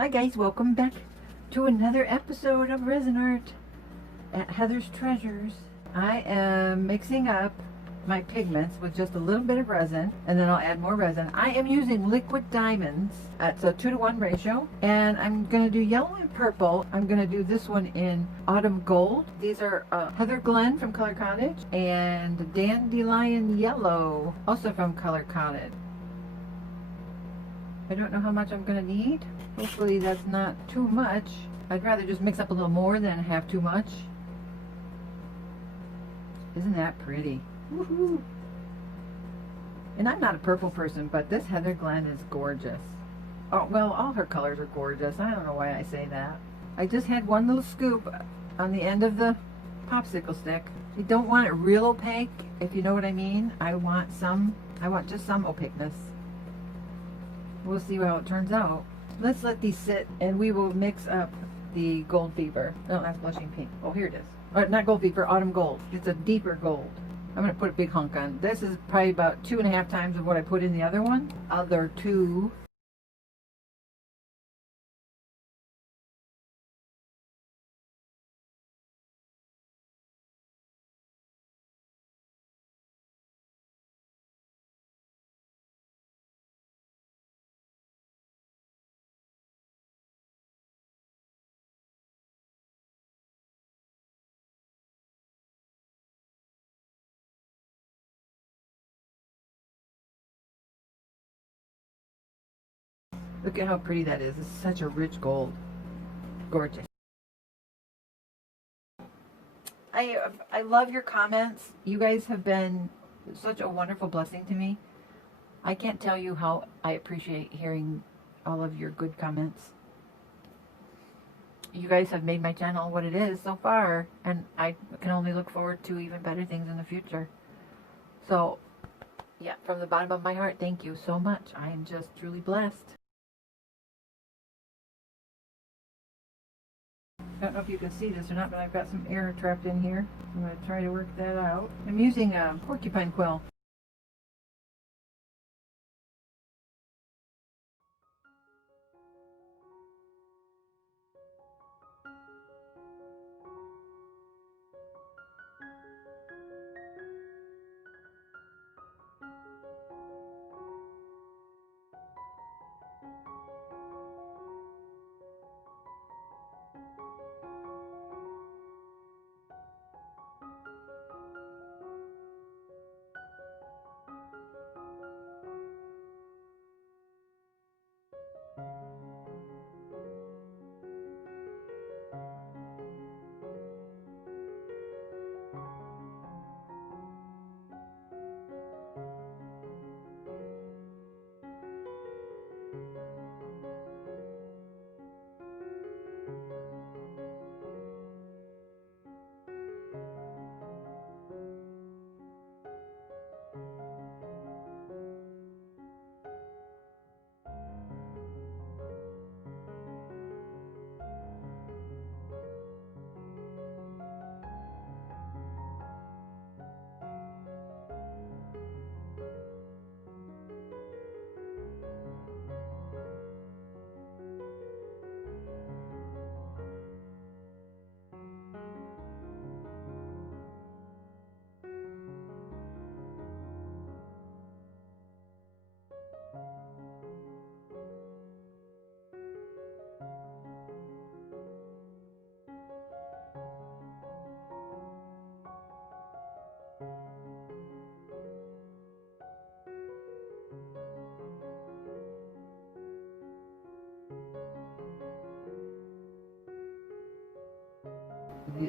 Hi guys, welcome back to another episode of Resin Art at Heather's Treasures. I am mixing up my pigments with just a little bit of resin, and then I'll add more resin. I am using liquid diamonds. It's a 2-to-1 ratio, and I'm going to do yellow and purple. I'm going to do this one in autumn gold. These are Heather Glen from Color Cottage and Dandelion Yellow, also from Color Cottage. I don't know how much I'm going to need. Hopefully that's not too much. I'd rather just mix up a little more than have too much. Isn't that pretty? Woohoo! And I'm not a purple person, but this Heather Glen is gorgeous. Oh, well, all her colors are gorgeous. I don't know why I say that. I just had one little scoop on the end of the popsicle stick. You don't want it real opaque, if you know what I mean. I want just some opaqueness. We'll see how it turns out. Let's let these sit and we will mix up the gold fever. No, that's blushing pink. Oh, here it is. Not gold fever, autumn gold. It's a deeper gold. I'm going to put a big hunk on. This is probably about 2.5 times of what I put in the other one. Other two. Look at how pretty that is. It's such a rich gold. Gorgeous. I love your comments. You guys have been such a wonderful blessing to me. I can't tell you how I appreciate hearing all of your good comments. You guys have made my channel what it is so far, and I can only look forward to even better things in the future. So, yeah, from the bottom of my heart, thank you so much. I am just truly blessed. I don't know if you can see this or not, but I've got some air trapped in here. I'm going to try to work that out. I'm using a porcupine quill.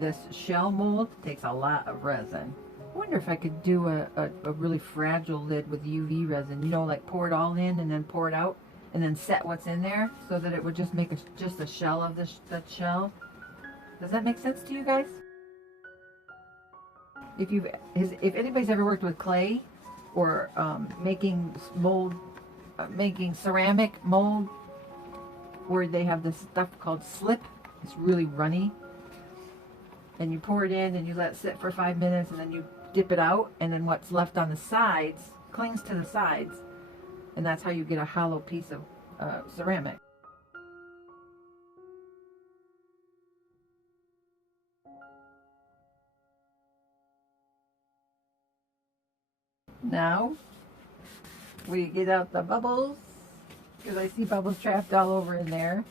This shell mold takes a lot of resin. I wonder if I could do a really fragile lid with UV resin, you know, like pour it all in and then pour it out and then set what's in there so that it would just make just a shell of the shell. Does that make sense to you guys? If anybody's ever worked with clay or making ceramic mold where they have this stuff called slip, it's really runny. And you pour it in and you let it sit for 5 minutes and then you dip it out, and then what's left on the sides clings to the sides, and that's how you get a hollow piece of ceramic. Now we get out the bubbles, because I see bubbles trapped all over in there.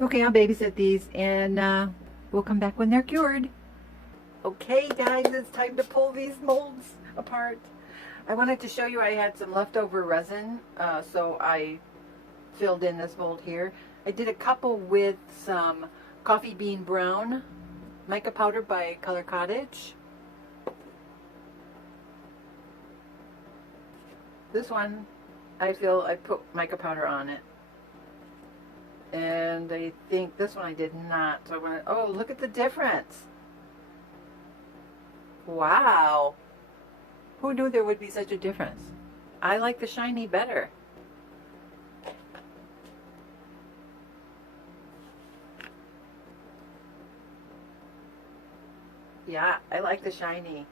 Okay, I'll babysit these, and we'll come back when they're cured. Okay guys, it's time to pull these molds apart. I wanted to show you I had some leftover resin, so I filled in this mold here. I did a couple with some coffee bean brown mica powder by Cottage. This one, I feel I put mica powder on it. And I think this one I did not. So I went, oh, look at the difference. Wow. Who knew there would be such a difference? I like the shiny better. Yeah, I like the shiny.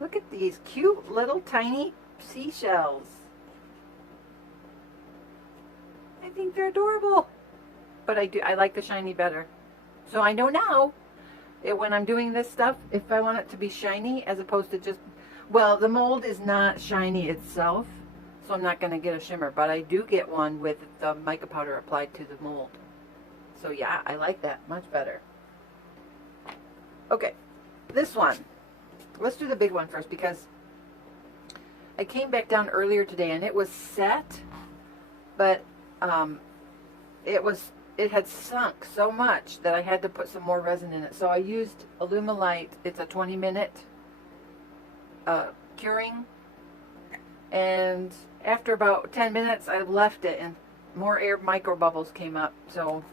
Look at these cute little tiny seashells. I think they're adorable. But I like the shiny better. So I know now, when I'm doing this stuff, if I want it to be shiny as opposed to just, well, the mold is not shiny itself, so I'm not going to get a shimmer, but I do get one with the mica powder applied to the mold. So yeah, I like that much better. Okay, this one. Let's do the big one first, because I came back down earlier today and it was set, but it had sunk so much that I had to put some more resin in it. So I used Alumilite. It's a 20-minute curing, and after about 10 minutes I left it and more air micro bubbles came up. So,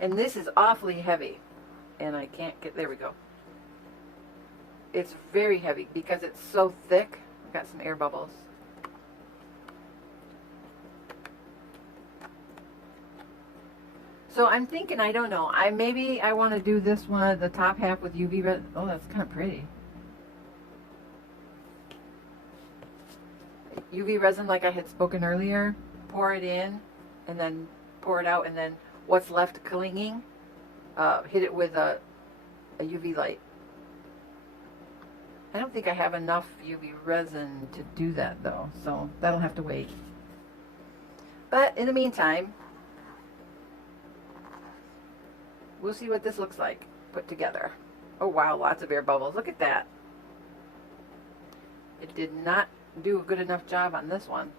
and this is awfully heavy, and I can't get, there we go. It's very heavy because it's so thick. I've got some air bubbles. So I'm thinking, I don't know, maybe I want to do this one, the top half with UV resin. Oh, that's kind of pretty. UV resin, like I had spoken earlier, pour it in and then pour it out, and then what's left clinging, hit it with a UV light. I don't think I have enough UV resin to do that though, so that'll have to wait. But in the meantime, we'll see what this looks like put together. Oh wow, lots of air bubbles. Look at that. It did not do a good enough job on this one.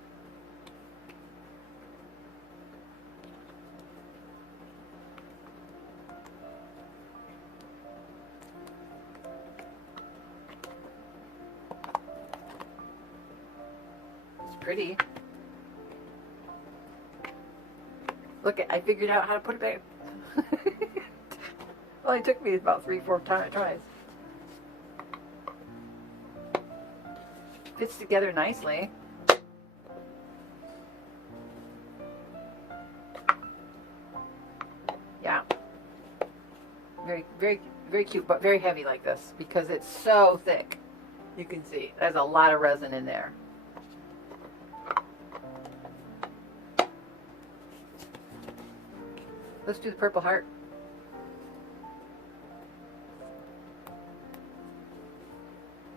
Pretty. Look, I figured out how to put it back. Well, it took me about 3-4 tries. Fits together nicely. Yeah. Very cute, but very heavy like this because it's so thick. You can see there's a lot of resin in there. Let's do the purple heart.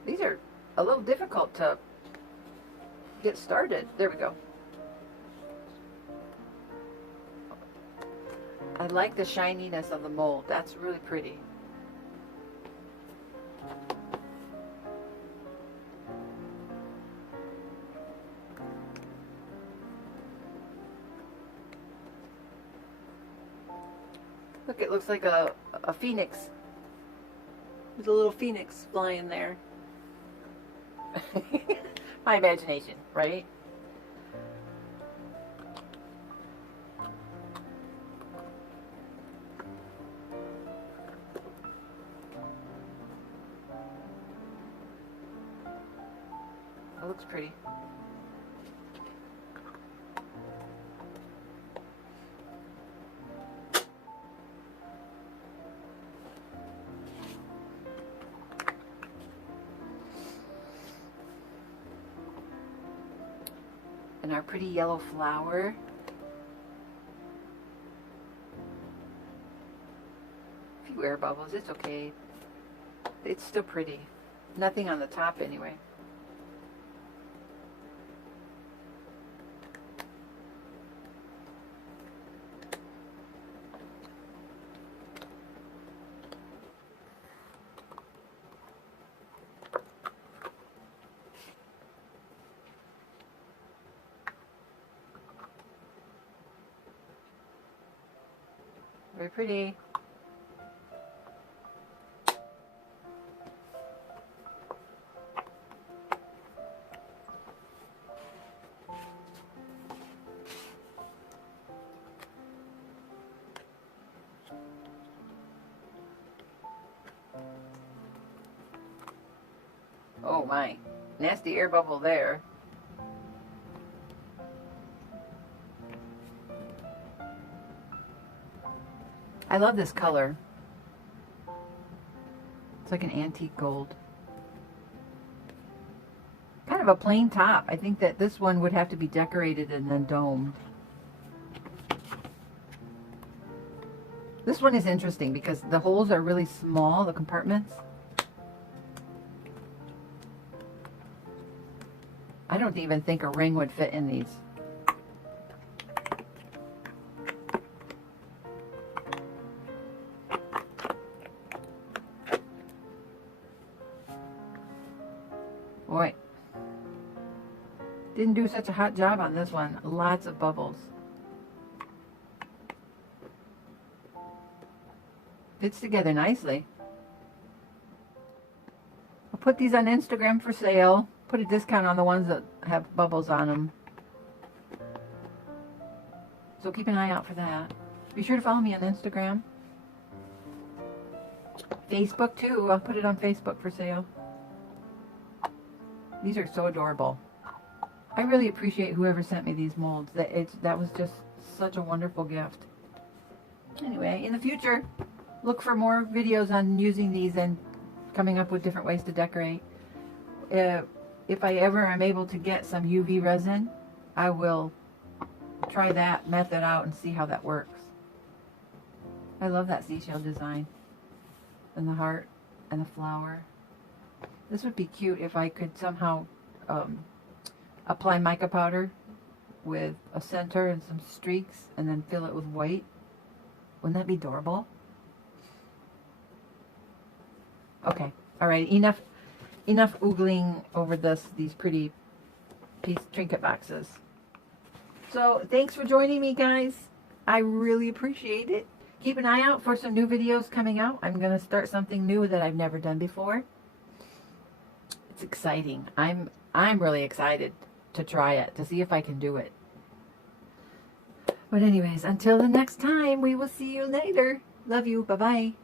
These are a little difficult to get started. There we go. I like the shininess of the mold. That's really pretty. Look, it looks like a phoenix. There's a little phoenix flying there. My imagination, right? It looks pretty. And our pretty yellow flower. A few air bubbles, it's okay. It's still pretty. Nothing on the top anyway. Very pretty. Oh my, nasty air bubble there. I love this color. It's like an antique gold. Kind of a plain top. I think that this one would have to be decorated and then domed. This one is interesting because the holes are really small, the compartments. I don't even think a ring would fit in these. Boy, didn't do such a hot job on this one. Lots of bubbles. Fits together nicely. I'll put these on Instagram for sale. Put a discount on the ones that have bubbles on them. So keep an eye out for that. Be sure to follow me on Instagram. Facebook too. I'll put it on Facebook for sale. These are so adorable. I really appreciate whoever sent me these molds. That was just such a wonderful gift. Anyway, in the future, look for more videos on using these and coming up with different ways to decorate. If I ever am able to get some UV resin, I will try that method out and see how that works. I love that seashell design. And the heart and the flower. This would be cute if I could somehow apply mica powder with a center and some streaks and then fill it with white. Wouldn't that be adorable? Okay, all right, enough oogling over these pretty trinket boxes. So thanks for joining me, guys. I really appreciate it. Keep an eye out for some new videos coming out. I'm going to start something new that I've never done before. It's exciting. I'm really excited to try it, to see if I can do it. But anyways, until the next time, we will see you later. Love you. Bye-bye.